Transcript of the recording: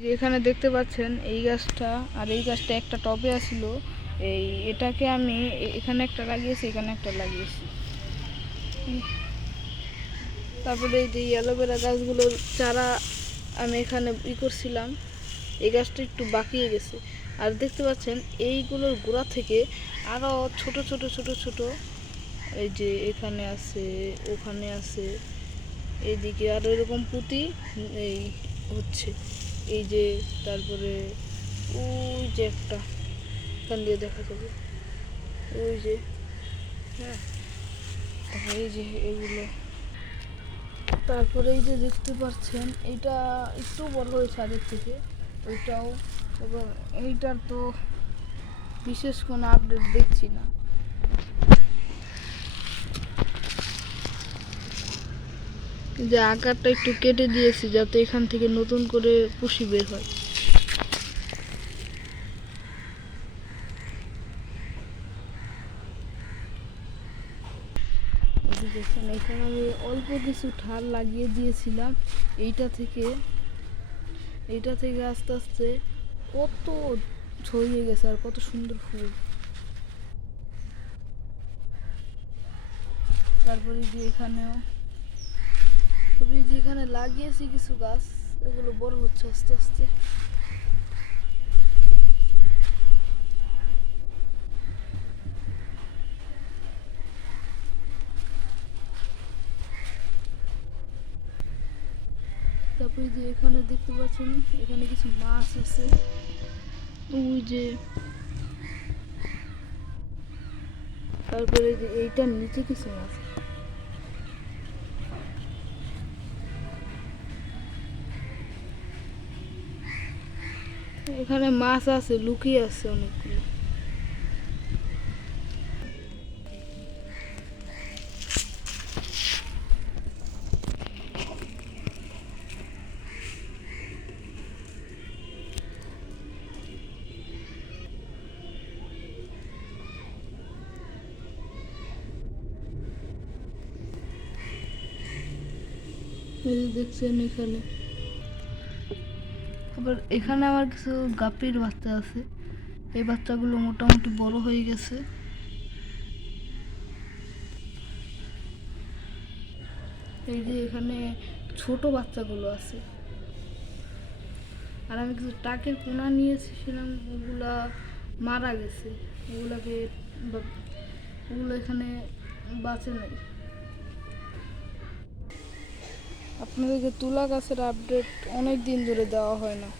যে এখানে দেখতে পাচ্ছেন এই গাছটা আর এই গাছটা একটা টবে আসিল। এটাকে আমি এখানে একটা লাগিয়েছি, এখানে একটা লাগিয়েছি। তারপরে এই যে অ্যালোভেরা গাছগুলোর চারা আমি এখানে করছিলাম, এই গাছটা একটু বাকিয়ে গেছে। আর দেখতে পাচ্ছেন এইগুলোর গোড়া থেকে আরও ছোট ছোট ছোট ছোট, এই যে এখানে আছে, ওখানে আছে, এইদিকে আরও এরকম পুঁতি এই হচ্ছে। এই যে তারপরে ওই যে একটা এখান দিয়ে দেখা যাবে, ওই যে, হ্যাঁ, এই যে এগুলো। তারপরে এই যে দেখতে পাচ্ছেন এটা একটু বড় হয়েছে আগের থেকে, ওইটাও। এবার এইটার তো বিশেষ কোনো আপডেট দেখছি না। যে আকারটা একটু কেটে দিয়েছি যাতে এখান থেকে নতুন করে কুশি বের হয়। দেখুন এখানে আমি অল্প কিছু ঠাল লাগিয়ে দিয়েছিলাম। এইটা থেকে আস্তে আস্তে কত ছড়িয়ে গেছে আর কত সুন্দর ফুল। তারপরে যে এখানেও তবে যে এখানে লাগিয়েছি কিছু গাছ, এগুলো বড় হচ্ছে আস্তে আস্তে। তারপরে যে এখানে দেখতে পাচ্ছেন এখানে কিছু মাছ আছে, ওই যে। তারপরে যে এইটার নিচে কিছু মাছ, এখানে মাছ আছে, লুকিয়ে আছে অনেকগুলো। দেখছেন এখানে। আবার এখানে আমার কিছু গাপ্পির বাচ্চা আছে, এই বাচ্চাগুলো মোটামুটি বড় হয়ে গেছে। এই যে এখানে ছোট বাচ্চাগুলো আছে। আর আমি কিছু টাকের পোনা নিয়েছিলাম, ওগুলা মারা গেছে, ওগুলো এখানে বাঁচে নাই। আপনাদেরকে তুলা গাছের আপডেট অনেক দিন ধরে দেওয়া হয় না।